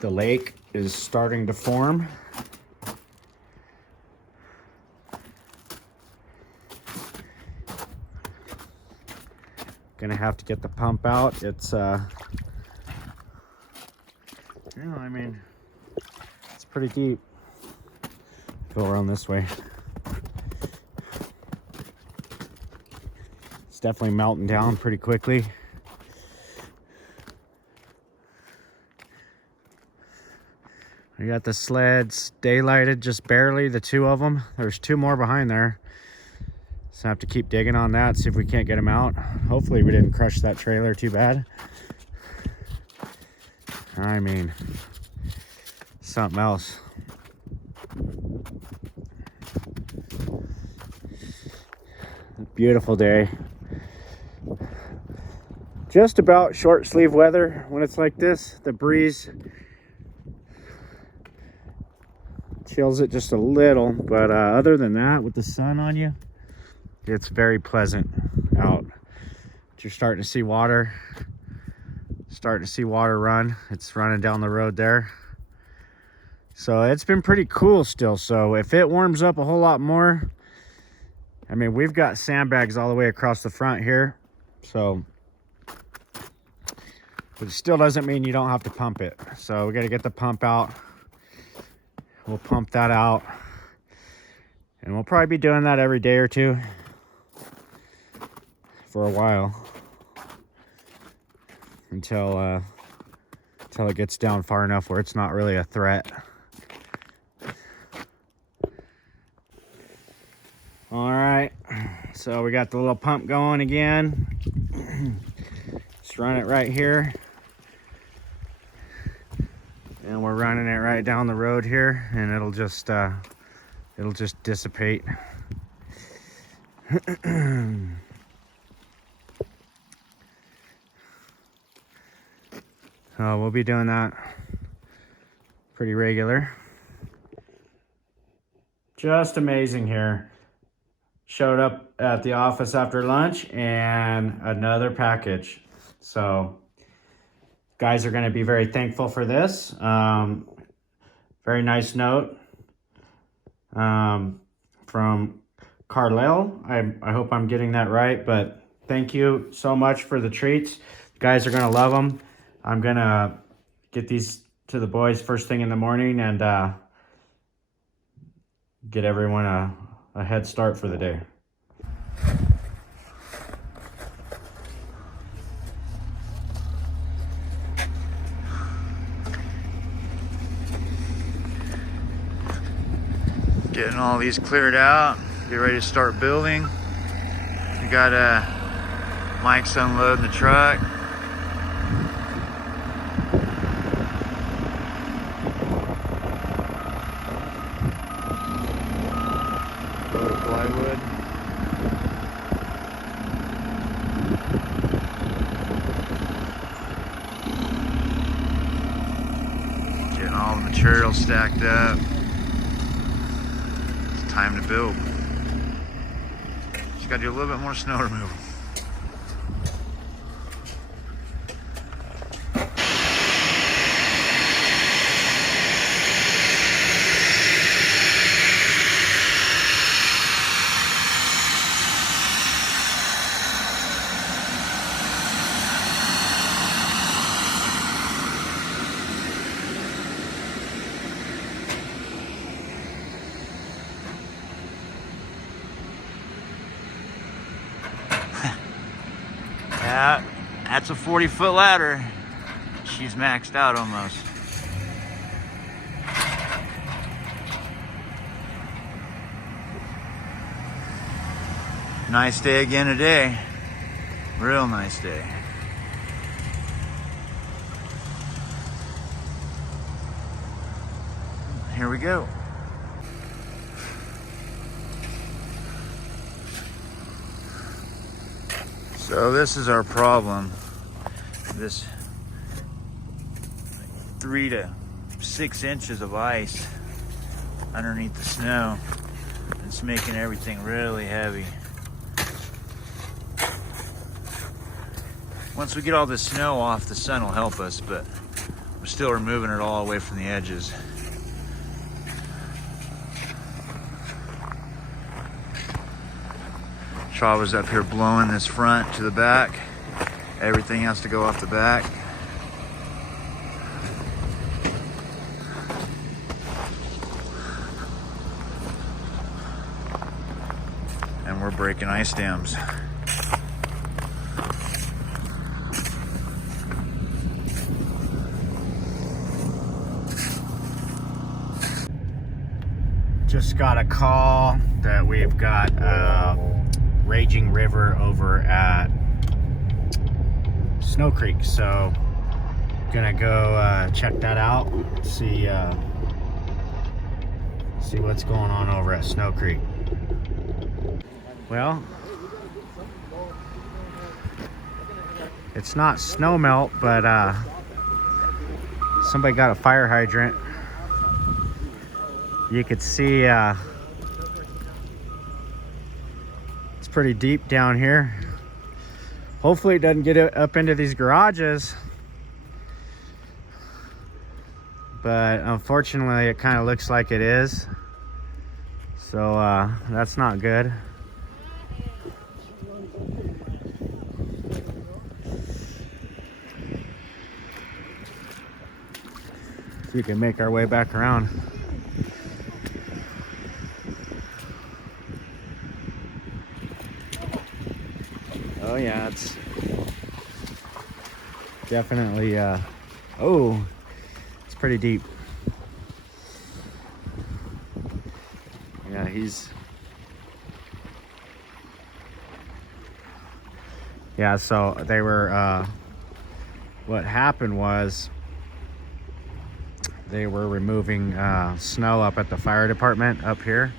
The lake is starting to form. Gonna have to get the pump out. It's I mean, it's pretty deep. Go around this way. It's definitely melting down pretty quickly. We got the sleds daylighted just barely, the two of them. There's two more behind there. So I have to keep digging on that, see if we can't get them out. Hopefully we didn't crush that trailer too bad. I mean, something else. Beautiful day. Just about short sleeve weather when it's like this. The breeze chills it just a little, but other than that, with the sun on you, it's very pleasant out. You're starting to see water. Starting to see water run. It's running down the road there. So it's been pretty cool still. So if it warms up a whole lot more, I mean, we've got sandbags all the way across the front here. So, but it still doesn't mean you don't have to pump it. So we got to get the pump out. We'll pump that out. And we'll probably be doing that every day or two for a while, until it gets down far enough where it's not really a threat. All right, so we got the little pump going again. Just run it right here, and we're running it right down the road here, and it'll just dissipate. We'll be doing that pretty regular. Just amazing here. Showed up at the office after lunch and another package. So guys are going to be very thankful for this. Very nice note from Carlisle. I hope I'm getting that right, but thank you so much for the treats. You guys are going to love them. I'm gonna get these to the boys first thing in the morning and get everyone a head start for the day. Getting all these cleared out, get ready to start building. We got Mike's unloading the truck. Plywood. Getting all the material stacked up. It's time to build. Just gotta do a little bit more snow removal. Yeah, that's a 40-foot ladder. She's maxed out almost. Nice day again today. Real nice day. Here we go. So this is our problem. This 3 to 6 inches of ice underneath the snow. It's making everything really heavy. Once we get all this snow off, the sun will help us, but we're still removing it all away from the edges. Chava's up here blowing this front to the back. Everything has to go off the back. And we're breaking ice dams. Just got a call that we've got a raging river over at Snow Creek, so gonna go check that out, see what's going on over at Snow Creek. Well, it's not snow melt, but somebody got a fire hydrant. You could see it's pretty deep down here. Hopefully it doesn't get up into these garages, but unfortunately it kind of looks like it is, so that's not good. So we can make our way back around. Oh yeah, it's definitely, oh, it's pretty deep. Yeah, yeah, so they were, what happened was they were removing snow up at the fire department up here.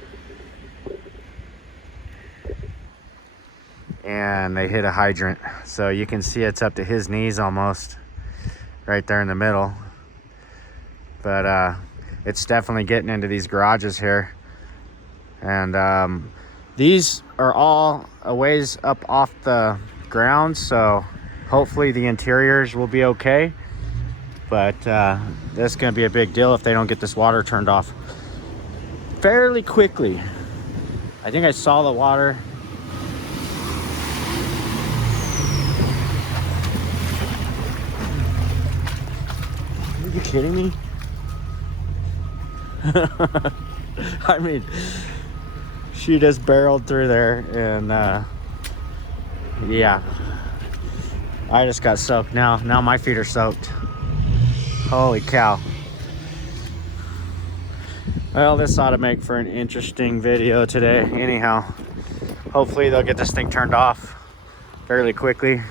And they hit a hydrant, so you can see it's up to his knees almost right there in the middle, but it's definitely getting into these garages here, and these are all a ways up off the ground, so hopefully the interiors will be okay, but this is going to be a big deal if they don't get this water turned off fairly quickly. I think I saw the water. Are you kidding me? I mean, she just barreled through there, and yeah, I just got soaked. Now my feet are soaked. Holy cow. Well, this ought to make for an interesting video today. Anyhow, hopefully they'll get this thing turned off fairly quickly,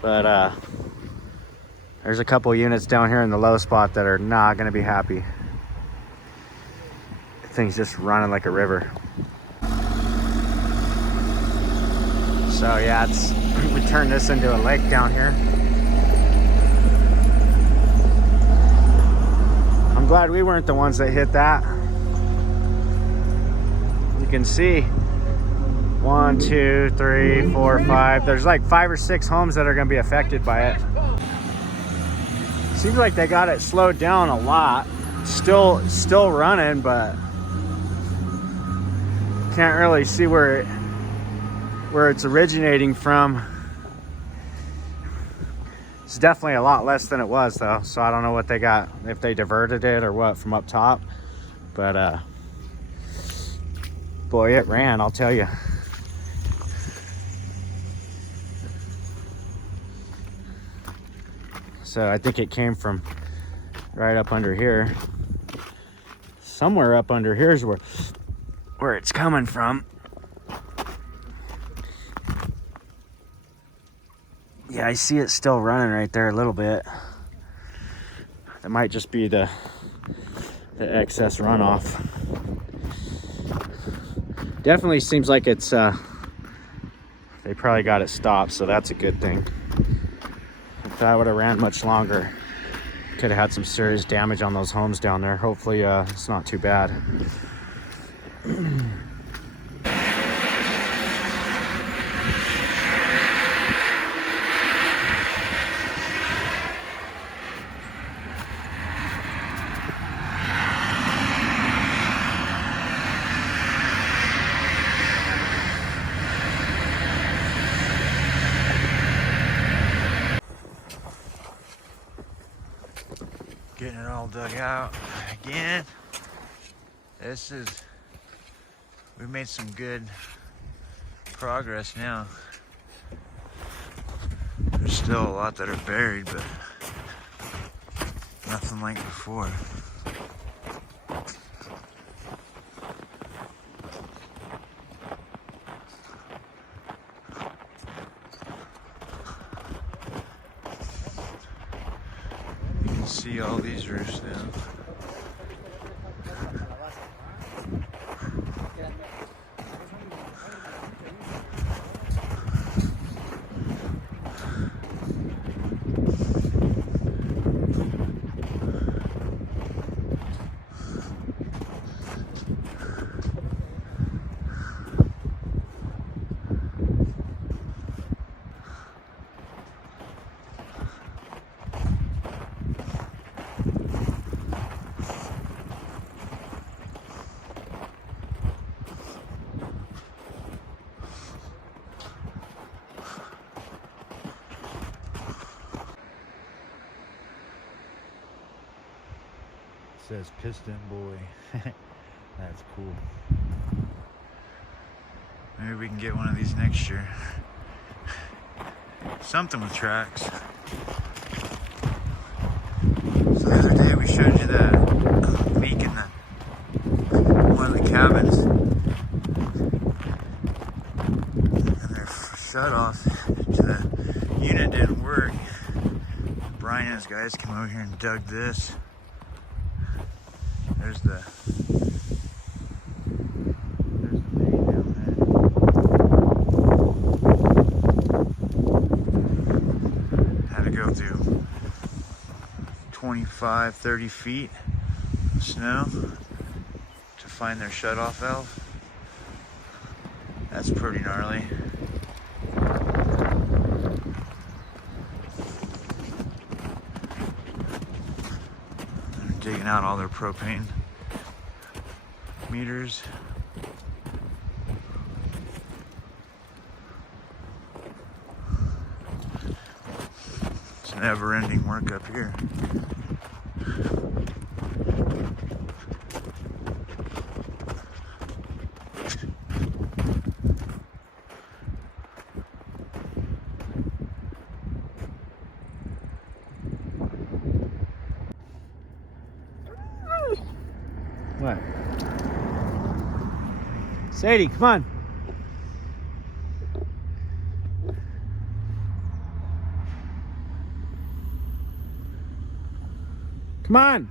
but there's a couple units down here in the low spot that are not going to be happy. The thing's just running like a river. So yeah, we turned this into a lake down here. I'm glad we weren't the ones that hit that. You can see 1, 2, 3, 4, 5. There's like 5 or 6 homes that are going to be affected by it. Seems like they got it slowed down a lot. Still running, but can't really see where it's originating from. It's definitely a lot less than it was though, so I don't know what they got, if they diverted it or what from up top, but boy, it ran, I'll tell you. So I think it came from right up under here. Somewhere up under here is where it's coming from. Yeah, I see it still running right there a little bit. It might just be the excess runoff. Definitely seems like it's they probably got it stopped, so that's a good thing. If that would have ran much longer, could have had some serious damage on those homes down there. Hopefully it's not too bad. Getting it all dug out again. We've made some good progress now. There's still a lot that are buried, but nothing like before. You can see all these roofs now. Says Piston Boy. That's cool. Maybe we can get one of these next year. Something with tracks. So the other day we showed you the leak in one of the cabins. And their shut off to the unit didn't work. Brian and his guys came over here and dug this. There's the main down there. Had to go through 25, 30 feet of snow to find their shutoff valve. That's pretty gnarly. They're digging out all their propane meters. It's never-ending work up here. What? Sadie, come on. Come on.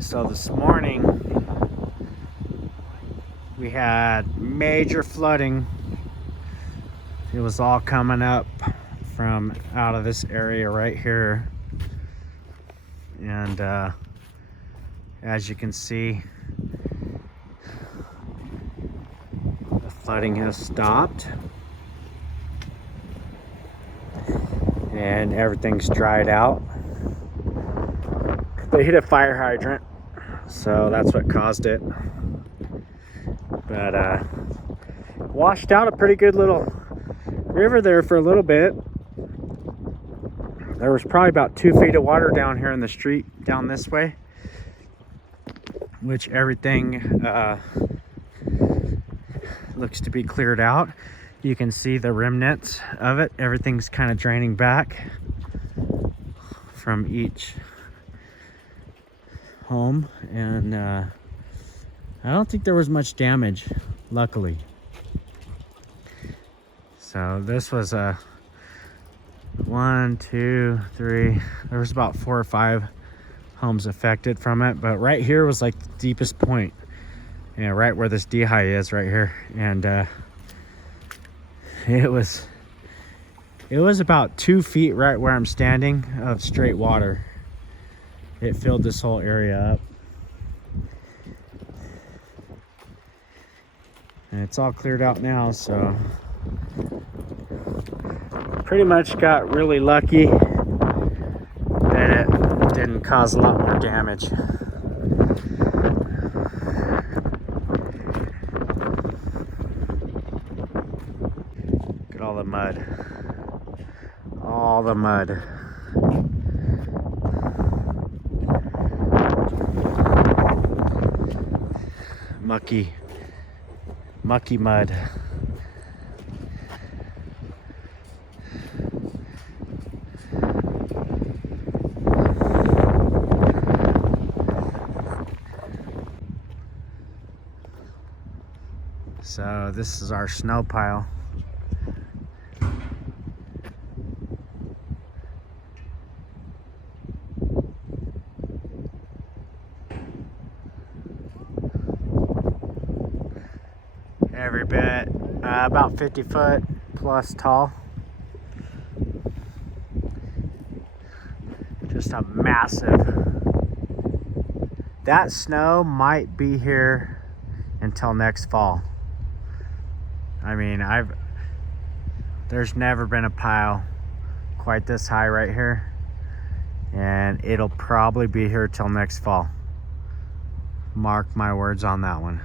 So this morning we had major flooding. It was all coming up from out of this area right here, and as you can see, the flooding has stopped and everything's dried out. They hit a fire hydrant, so that's what caused it. But washed out a pretty good little river there for a little bit. There was probably about 2 feet of water down here in the street down this way, which everything looks to be cleared out. You can see the remnants of it. Everything's kind of draining back from each home, and I don't think there was much damage, luckily. So this was a 1, 2, 3, there was about 4 or 5 homes affected from it, but right here was like the deepest point. Yeah, right where this D-high is right here. And it was about 2 feet right where I'm standing of straight water. It filled this whole area up. And it's all cleared out now, so pretty much got really lucky that it didn't cause a lot more damage. Look at all the mud. All the mud. Mucky mud. So this is our snow pile. Every bit, about 50 foot plus tall. Just a massive. That snow might be here until next fall. I mean, there's never been a pile quite this high right here, and it'll probably be here till next fall. Mark my words on that one.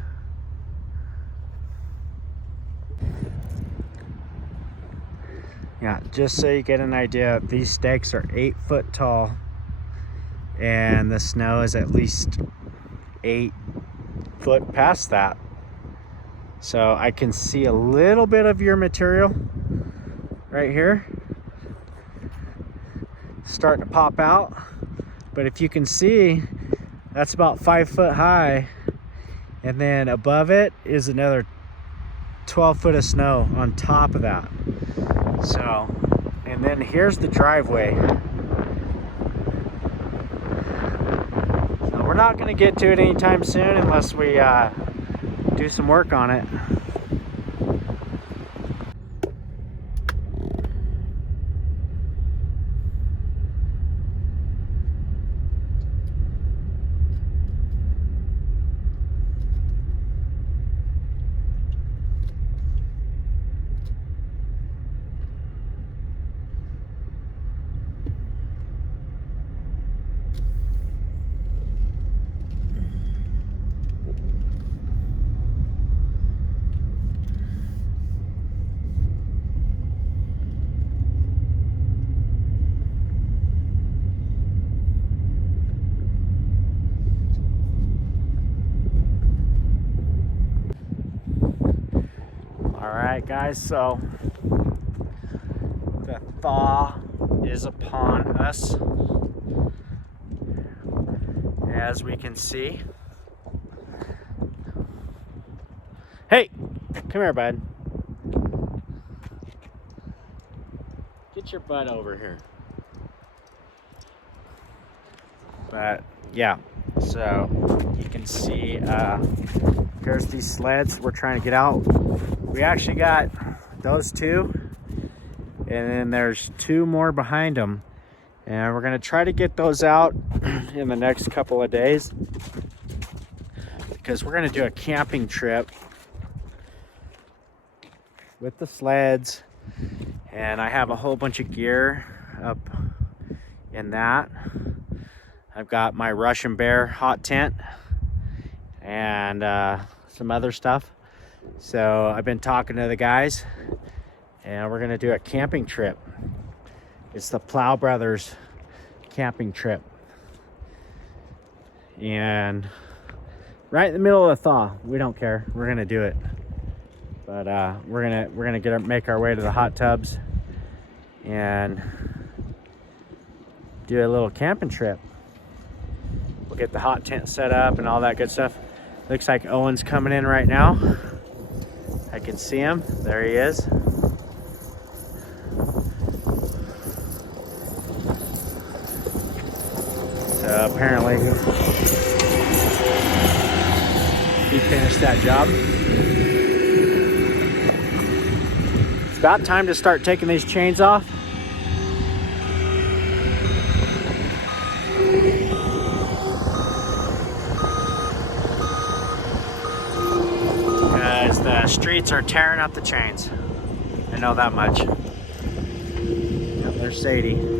Yeah, just so you get an idea, these stakes are 8 foot tall, and the snow is at least 8 foot past that. So I can see a little bit of your material right here starting to pop out. But if you can see, that's about 5 foot high, and then above it is another 12 foot of snow on top of that. So, and then here's the driveway. So we're not going to get to it anytime soon unless we do some work on it. Alright guys, so the thaw is upon us, as we can see. Hey, come here, bud. Get your butt over here. But yeah, so you can see there's these sleds we're trying to get out. We actually got those two, and then there's 2 more behind them, and we're gonna try to get those out in the next couple of days, because we're gonna do a camping trip with the sleds, and I have a whole bunch of gear up in that. I've got my Russian Bear hot tent and some other stuff. So I've been talking to the guys, and we're gonna do a camping trip. It's the Plow Brothers camping trip, and right in the middle of the thaw. We don't care, we're gonna do it. But we're gonna make our way to the hot tubs and do a little camping trip. We'll get the hot tent set up and all that good stuff. Looks like Owen's coming in right now. I can see him. There he is. So apparently he finished that job. It's about time to start taking these chains off. Because the streets are tearing up the chains. I know that much. Yep, there's Sadie.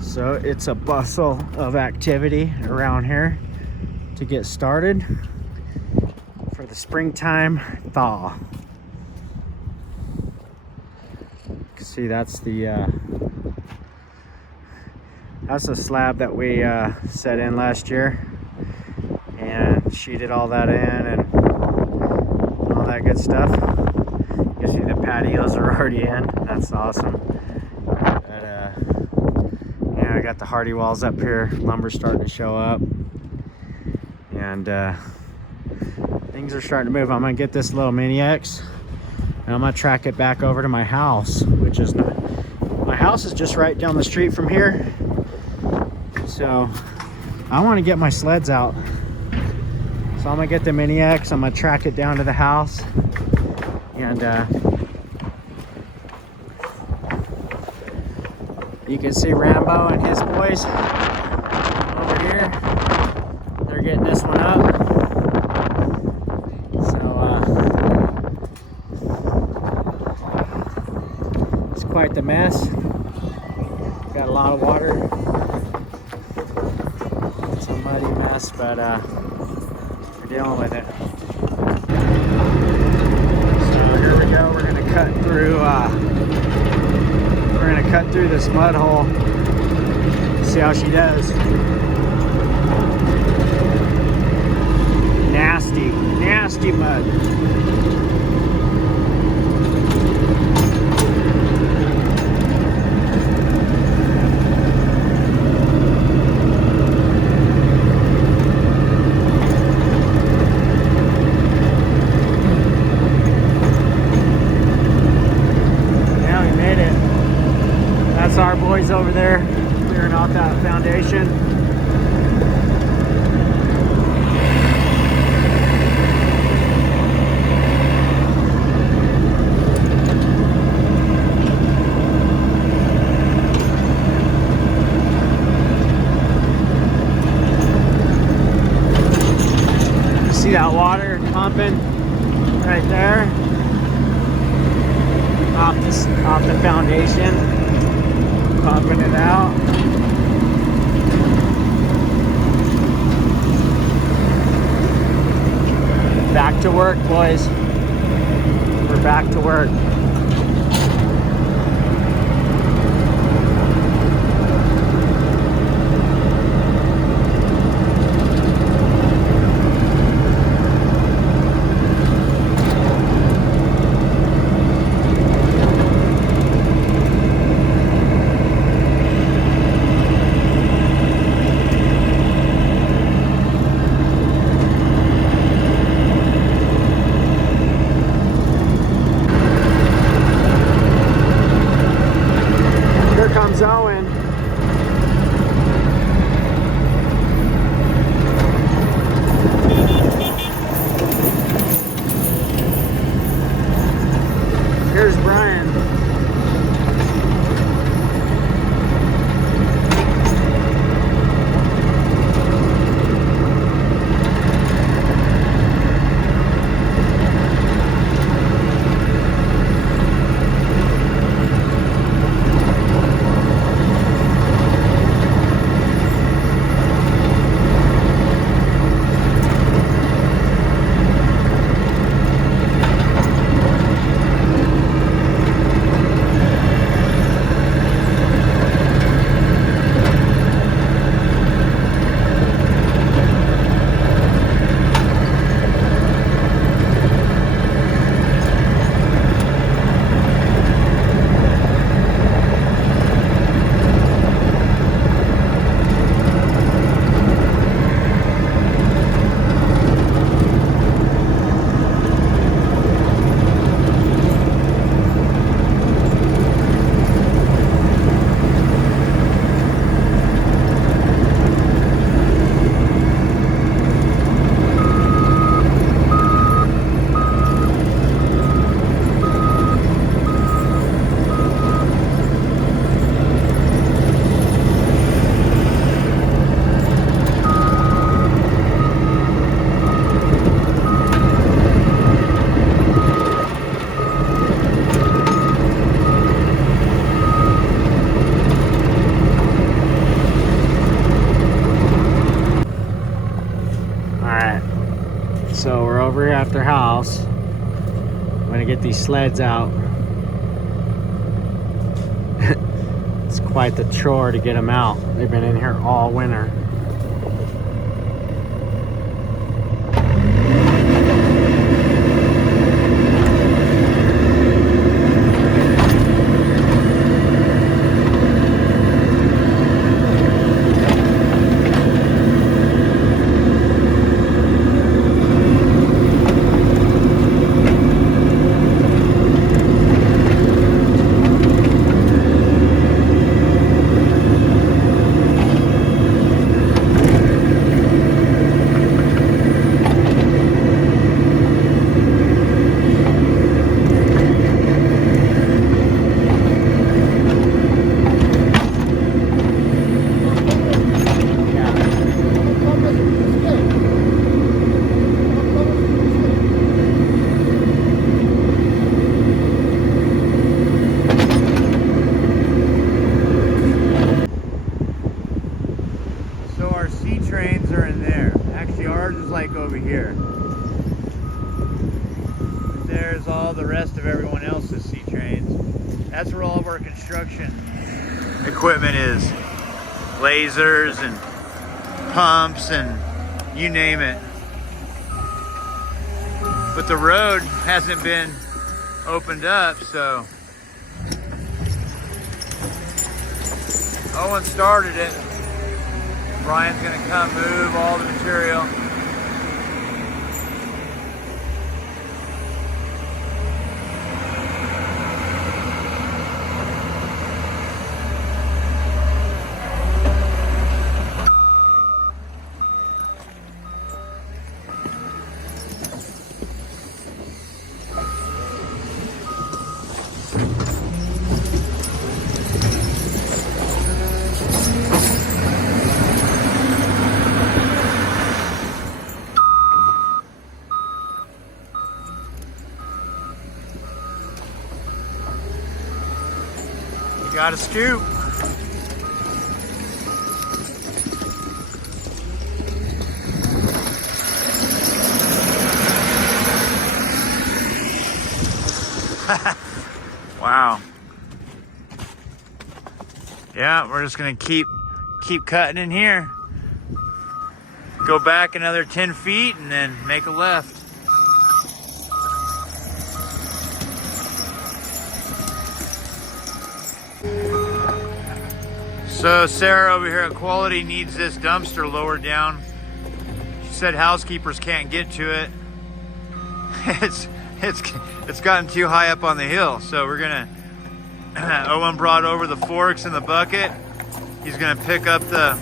So it's a bustle of activity around here to get started for the springtime thaw. You can see that's the slab that we set in last year and sheeted all that in and all that good stuff. You can see the patios are already in. That's awesome. I got the hardy walls up here, lumber starting to show up, and things are starting to move. I'm gonna get this little Mini X and I'm gonna track it back over to my house, which is not, my house is just right down the street from here. So I want to get my sleds out, so I'm gonna get the Mini X, I'm gonna track it down to the house, and you can see Rambo and his boys over here. They're getting this one up. So it's quite the mess. Got a lot of water. It's a muddy mess, but we're dealing with it. So here we go. We're gonna cut through. We're gonna cut through this mud hole. See how she does. Nasty, nasty mud. Our boys over there clearing out that foundation. You see that water pumping right there off the foundation. Pumping it out. Back to work, boys. We're back to work. Owen. Here's Brian. left their house. I'm gonna get these sleds out. It's quite the chore to get them out. They've been in here all winter. Over here. There's all the rest of everyone else's sea trains. That's where all of our construction equipment is. Lasers and pumps and you name it. But the road hasn't been opened up, so Owen started it. Brian's gonna come move all the material. Got a scoop. Wow. Yeah, we're just gonna keep cutting in here. Go back another 10 feet and then make a left. So Sarah over here at Quality needs this dumpster lowered down. She said housekeepers can't get to it. It's gotten too high up on the hill. So we're gonna, Owen brought over the forks and the bucket. He's gonna pick up the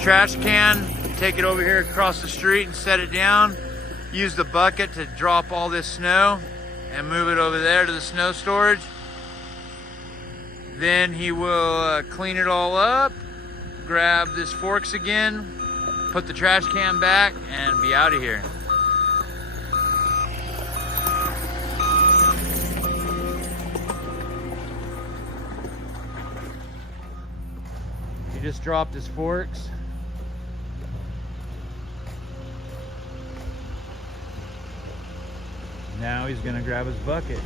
trash can, take it over here across the street and set it down. Use the bucket to drop all this snow and move it over there to the snow storage. Then he will clean it all up, grab this forks again, put the trash can back, and be out of here. He just dropped his forks. Now he's gonna grab his bucket.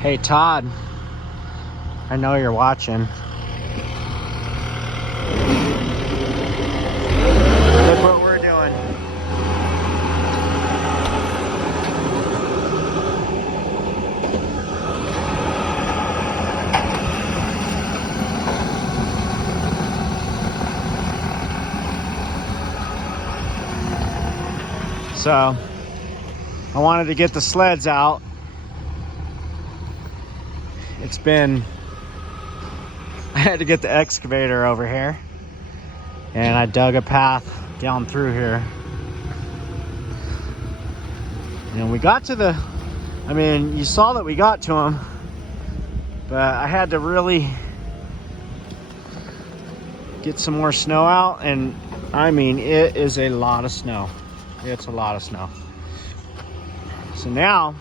Hey Todd, I know you're watching. Look what we're doing. So, I wanted to get the sleds out. It's been, I had to get the excavator over here and I dug a path down through here. And we got to the, I mean, you saw that we got to them, but I had to really get some more snow out. And I mean, it is a lot of snow. It's a lot of snow. So now,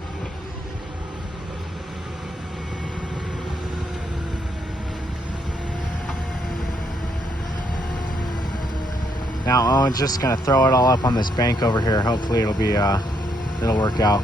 Owen's just gonna throw it all up on this bank over here. Hopefully it'll be, it'll work out.